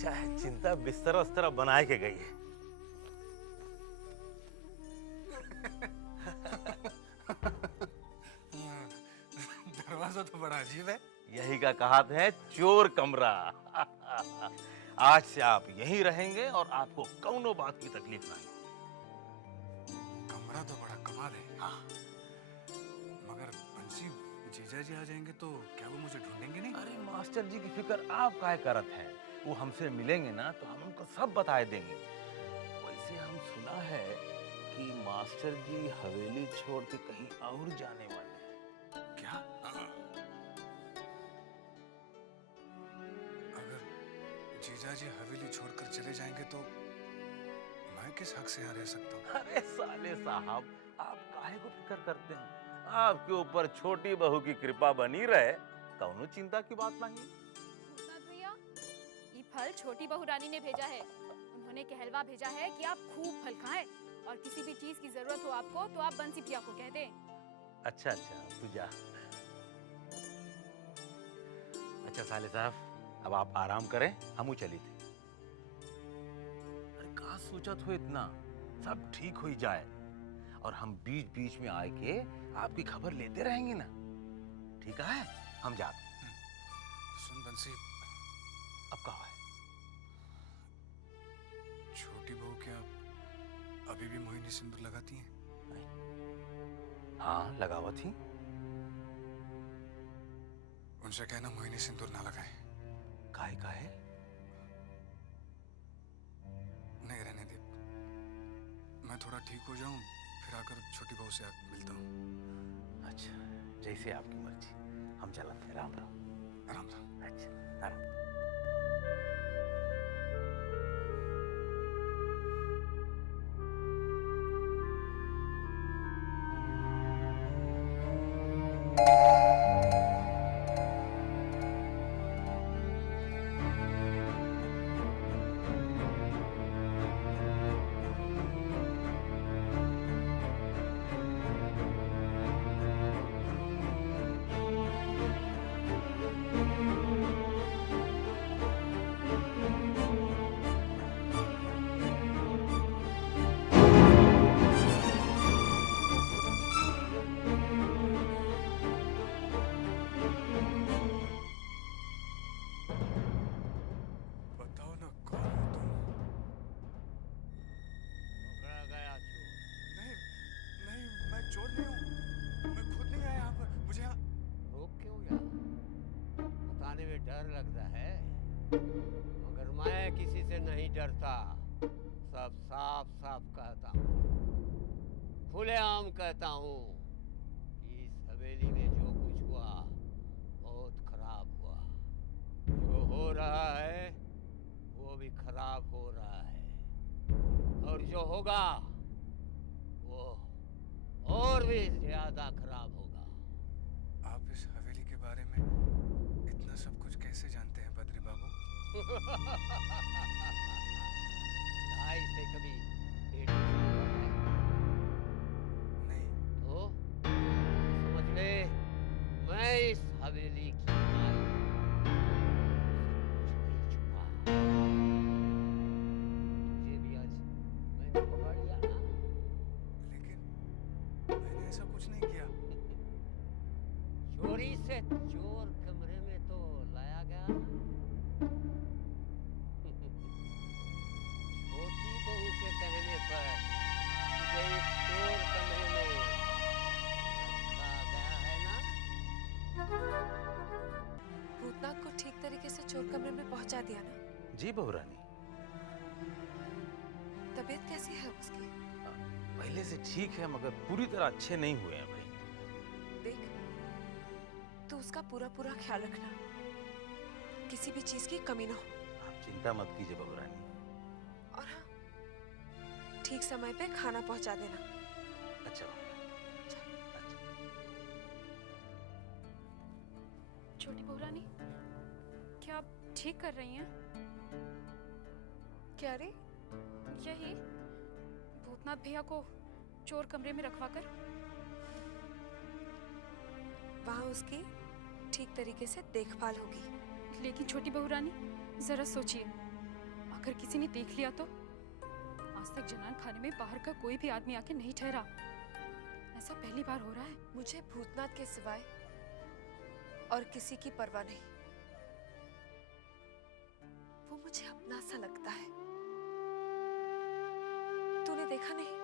अच्छा है, चिंता बिस्तर उस्तर बनाए के गई है। दरवाजा तो बड़ा अजीब है। यही का कहा है, चोर कमरा। आज से आप यहीं रहेंगे और आपको कौनो बात की तकलीफ नहीं। कमरा तो बड़ा कमाल है। हाँ। मगर बंसी जीजा जी आ जाएंगे तो क्या वो मुझे ढूंढेंगे नहीं? अरे मास्टर जी की फिक्र आप काहे करत हैं? वो हमसे मिलेंगे ना तो हम उनको सब बता देंगे। वैसे हम सुना है कि मास्टर जी हवेली छोड़ के कहीं और जाने वाले हैं। क्या? अगर जीजा जी हवेली छोड़कर चले जाएंगे तो मैं किस हक से यहाँ रह सकता हूँ? अरे साले साहब, आप काहे को फिक्र करते हैं? आपके ऊपर छोटी बहू की कृपा बनी रहे, कौनो चिंता की बात नहीं। भूतनाथ भैया, ये फल छोटी बहू रानी ने भेजा है। उन्होंने कहलवा भेजा है कि आप खूब फल खाएं और किसी भी चीज की जरूरत हो आपको तो आप बंसी भैया को कह दें। अच्छा अच्छा, तू जा। अच्छा साले साहब, अब आप आराम करें, हमू चली थी। अरे कहाँ सोचा था इतना, सब ठीक हो ही जाए और हम बीच बीच में आए के आपकी खबर लेते रहेंगे ना। ठीक है, हम जाते। सुन बंसी, अब कहा है? छोटी बहू क्या अभी भी मोहिनी सिंदूर लगाती हैं? नहीं। हाँ, लगावा थी। उनसे कहना मोहिनी सिंदूर ना लगाए। काहे काहे? नहीं, रहने दे। मैं थोड़ा ठीक हो जाऊं फिर आकर छोटी बहू से मिलता हूँ। अच्छा, जैसे आपकी मर्जी। हम चलते हैं। राम राम। राम राम। अच्छा, राम। बताओ ना कौन हो तुम? पकड़ा गया चोर। नहीं नहीं, मैं चोर नहीं हूँ। मैं खुद नहीं आया यहाँ पर। मुझे यहाँ रोक क्यों गया? बताने में डर लगता है, मगर मैं किसी से नहीं डरता। सब साफ साफ कहता हूँ, खुलेआम कहता हूँ कि इस हवेली में जो कुछ हुआ बहुत खराब हुआ। जो हो रहा है वो भी खराब हो रहा है और जो होगा वो और भी ज्यादा खराब होगा। आप इस हवेली के बारे में इतना सब कुछ कैसे जानते हैं बद्री बाबू? ढाई से कभी पेट चलता है नहीं। तो समझ ले, मैं इस हवेली की मालिक हूँ। सब कुछ नहीं छुपा। तुझे भी आज मैंने पकड़ लिया ना। लेकिन मैंने ऐसा कुछ नहीं किया। चोरी से चोर कमरे में तो लाया गया ना। छोटी बहू के कहने पर तुझे इस चोर कमरे में रखा गया है ना। भूतनाथ को ठीक तरीके से चोर कमरे में पहुंचा दिया ना? जी बहू रानी। तबीयत कैसी है उसकी? पहले से ठीक है, मगर पूरी तरह अच्छे नहीं हुए हैं भाई। देख, तू उसका पूरा पूरा ख्याल रखना, किसी भी चीज की कमी ना हो। आप चिंता मत कीजिए बहू रानी। और हाँ, ठीक समय पे खाना पहुंचा देना। अच्छा अच्छा। छोटी बहू रानी, क्या आप ठीक कर रही हैं? क्या रे? यही भूतनाथ भैया को चोर कमरे में रखवा कर। वहां उसकी ठीक तरीके से देखभाल होगी। लेकिन छोटी बहू रानी, जरा सोचिए, अगर किसी ने देख लिया तो? आज तक जनान खाने में बाहर का कोई भी आदमी आके नहीं ठहरा। ऐसा पहली बार हो रहा है। मुझे भूतनाथ के सिवाय और किसी की परवाह नहीं। वो मुझे अपना सा लगता है। तूने देखा नहीं,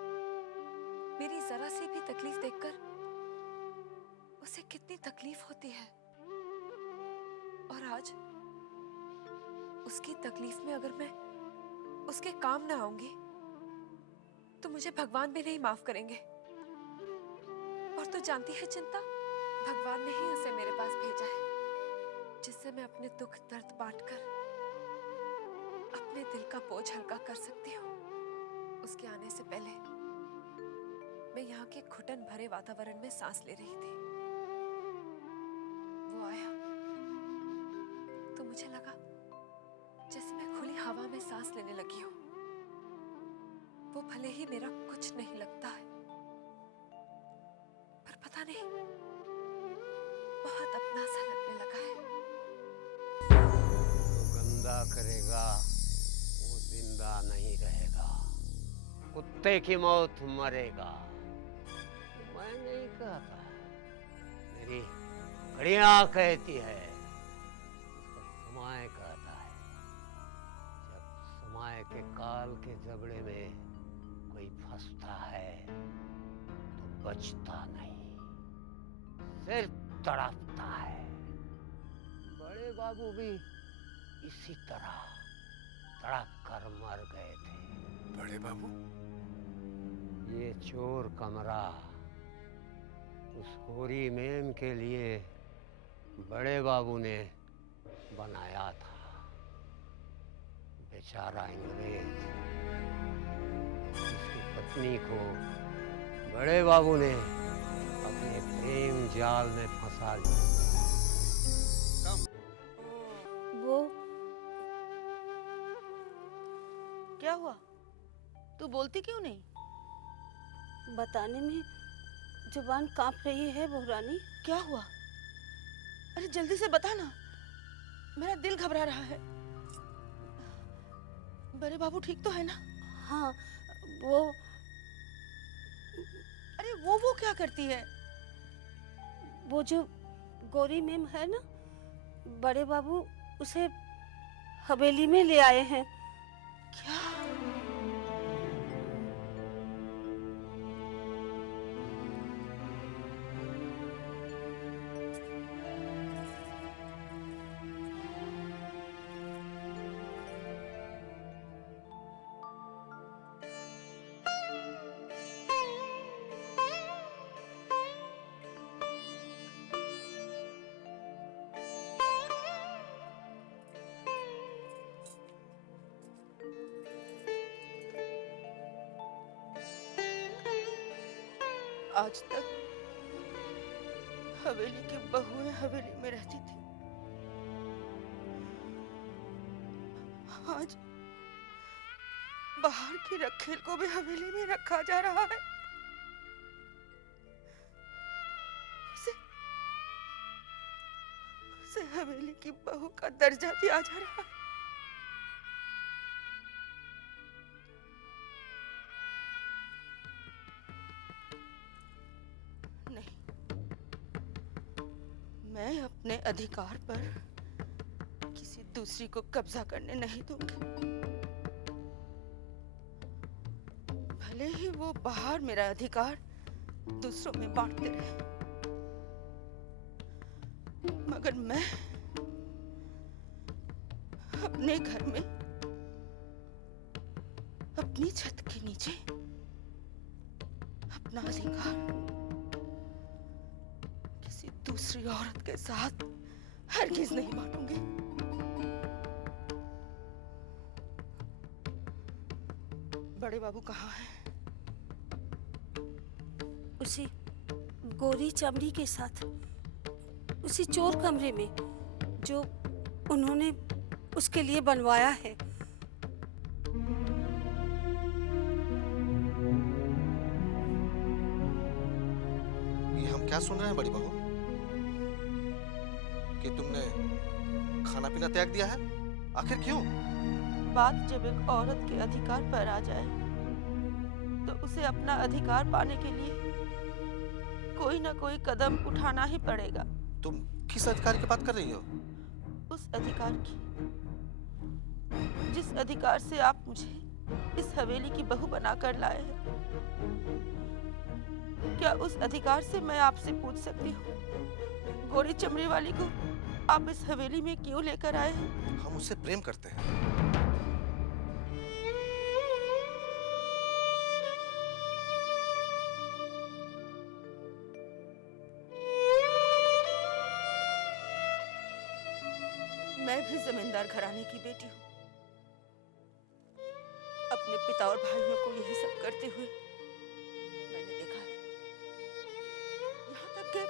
मेरी जरा सी भी तकलीफ देखकर उसे कितनी तकलीफ होती है। और आज उसकी तकलीफ में अगर मैं उसके काम ना आऊंगी तो मुझे भगवान भी नहीं माफ करेंगे। और तू जानती है चिंता, भगवान ने ही उसे मेरे पास भेजा है, जिससे मैं अपने दुख दर्द बांटकर अपने दिल का बोझ हल्का कर सकती हूँ। उसके आने से पहले मैं यहाँ के घुटन भरे वातावरण में सांस ले रही थी। वो आया तो मुझे लगा जैसे मैं खुली हवा में सांस लेने लगी हूँ। वो भले ही मेरा कुछ नहीं लगता है, पर पता नहीं बहुत अपना सा लगने लगा है। जो गंदा करेगा वो जिंदा नहीं रहेगा, कुत्ते की मौत मरेगा। मैं नहीं कहता, मेरी घड़ियां कहती है, इसका समय कहता है। जब समय के काल के जबड़े में कोई फंसता है तो बचता नहीं, सिर्फ तड़पता है। बड़े बाबू भी इसी तरह तड़प कर मर गए थे। बड़े बाबू? ये चोर कमरा उस गोरी मेम के लिए बड़े बाबू ने बनाया था। बेचारा अंग्रेज, उसकी पत्नी को बड़े बाबू ने अपने प्रेम जाल में फंसा लिया। वो क्या हुआ? तू बोलती क्यों नहीं? बताने में जुबान कांप रही है बहुरानी। क्या हुआ? अरे जल्दी से बता ना, मेरा दिल घबरा रहा है। बड़े बाबू ठीक तो है ना? हाँ, वो अरे वो क्या करती है? वो जो गोरी मेम है ना, बड़े बाबू उसे हवेली में ले आए हैं। क्या? आज तक हवेली की बहुएं हवेली में रहती थी, आज बाहर की रखेल को भी हवेली में रखा जा रहा है। उसे हवेली की बहू का दर्जा दिया जा रहा है। मैं अपने अधिकार पर किसी दूसरी को कब्जा करने नहीं दूंगी। भले ही वो बाहर मेरा अधिकार दूसरों में बांटते रहे, मगर मैं अपने घर में अपनी छत के नीचे अपना अधिकार दूसरी औरत के साथ हरगिज नहीं बांटूंगी। बड़े बाबू कहाँ हैं? उसी गोरी चमड़ी के साथ, उसी चोर कमरे में जो उन्होंने उसके लिए बनवाया है। ये हम क्या सुन रहे हैं बड़ी बहू? कि तुमने खाना पीना त्याग दिया है? आखिर क्यों? बात जब एक औरत के अधिकार पर आ जाए तो उसे अपना अधिकार पाने के लिए कोई ना कोई कदम उठाना ही पड़ेगा। तुम किस अधिकार की बात कर रही हो? उस अधिकार की जिस अधिकार से आप मुझे इस हवेली की बहू बनाकर लाए हैं। क्या उस अधिकार से मैं आपसे पूछ सकती हूँ, गोरी चमड़ी वाली को आप इस हवेली में क्यों लेकर आए हैं? हम उससे प्रेम करते हैं। मैं भी जमींदार घराने की बेटी हूँ। अपने पिता और भाइयों को यही सब करते हुए मैंने देखा है। यहाँ तक कि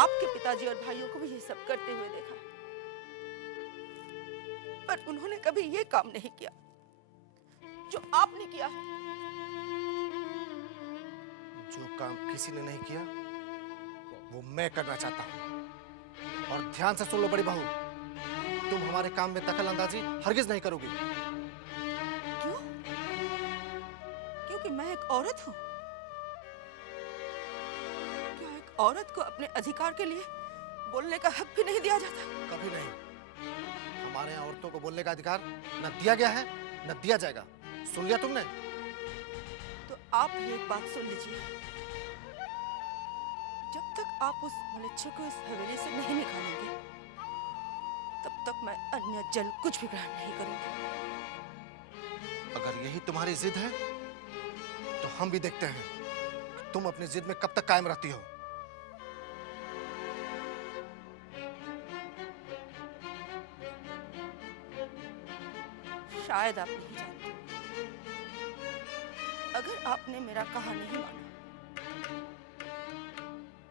आपके पिताजी और भाइयों को भी ये सब करते हुए देखा है। पर उन्होंने कभी ये काम नहीं किया जो आपने किया है। जो काम किसी ने नहीं किया वो मैं करना चाहता हूँ। और ध्यान से सुन लो बड़ी बहू, तुम हमारे काम में दखल अंदाजी हरगिज नहीं करोगी। क्यों? क्योंकि मैं एक औरत हूँ। क्या एक औरत को अपने अधिकार के लिए बोलने का हक भी नहीं दिया जाता? कभी नहीं। हमारे यहाँ औरतों को बोलने का अधिकार न दिया गया है न दिया जाएगा। सुन लिया तुमने? तो आप भी एक बात सुन लीजिए। जब तक आप उस मलेच्छे को इस हवेली से नहीं निकालेंगे तब तक मैं अन्य जल कुछ भी ग्रहण नहीं करूंगी। अगर यही तुम्हारी जिद है तो हम भी देखते हैं कि तुम अपनी जिद में कब तक कायम रहती हो। शायद आप नहीं जानते। अगर आपने मेरा कहा नहीं माना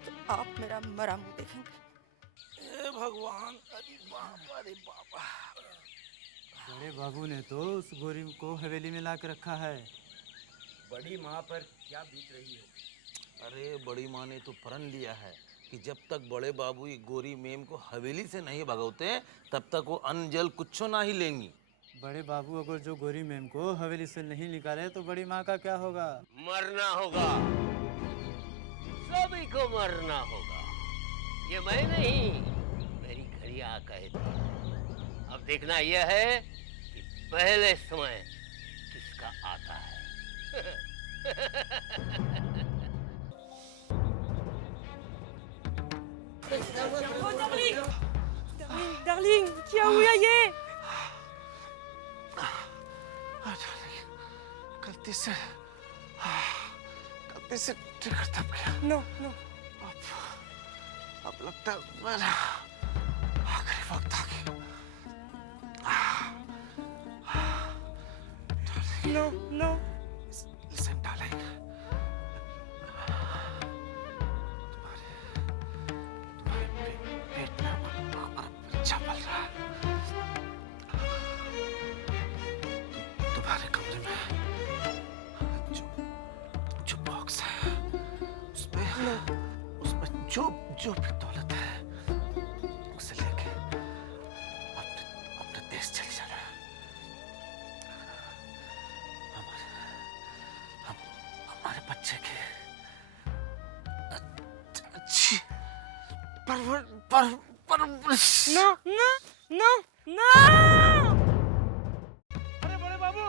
तो आप मेरा मरा मुंह देखेंगे। भगवान, अरे बाबा, अरे बाबा। बड़े बाबू ने तो उस गोरी को हवेली में ला के रखा है। बड़ी माँ पर क्या बीत रही है? अरे बड़ी माँ ने तो प्रण लिया है कि जब तक बड़े बाबू ये गोरी मेम को हवेली से नहीं भगाते तब तक वो अन्न जल कुछ ना ही लेंगी। बड़े बाबू अगर जो गोरी मैम को हवेली से नहीं निकाले तो बड़ी माँ का क्या होगा? मरना होगा, सभी को मरना होगा। ये मैं नहीं, मेरी घड़िया कहती है। अब देखना यह है कि पहले समय किसका आता है। डार्लिंग, क्या हुआ ये? गलती से ट्रिगर दब गया। No no. अब लगता है मेरा आखिरी वक्त आ गया। No no. Listen, darling. तुम्हारे पेट में बच्चा पल रहा है। तुम्हारे कमरे में जो बॉक्स है उसमें जो भी दौलत है उसे लेके अपने देश चले जाना। हमारे बच्चे की अच्छी परवरिश। No no no no. अरे बड़े बाबू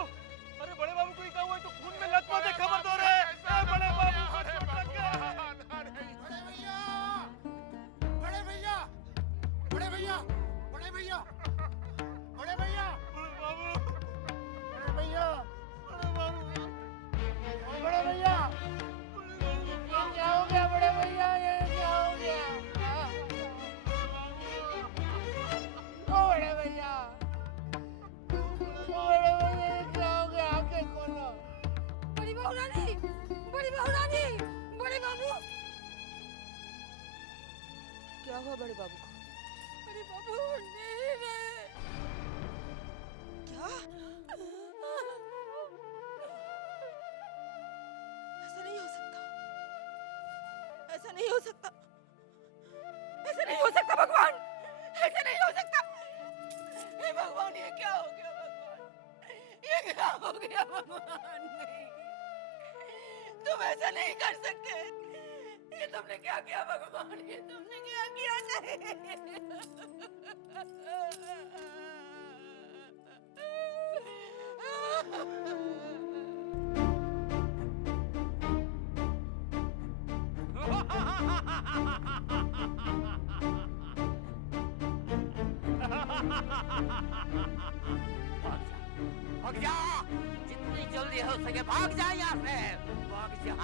को क्या हुआ? तो खून में लथपथ है, खबर दो रे। बड़े बाबू को चोट लग गया। बड़ी बहू रानी, बड़े बाबू। क्या हुआ बड़े बाबू को? बड़े बाबू नहीं रहे। क्या? ऐसा नहीं हो सकता। ऐसा नहीं हो सकता। ऐसा नहीं हो सकता भगवान। ऐसा नहीं हो सकता। हे भगवान, ये क्या हो गया भगवान? गया भगवान, नहीं, तुम ऐसा नहीं कर सकते। ये तुमने क्या किया भगवान, ये तुमने क्या किया? भाग जा, जितनी जल्दी हो सके भाग जा यहाँ से, भाग जा।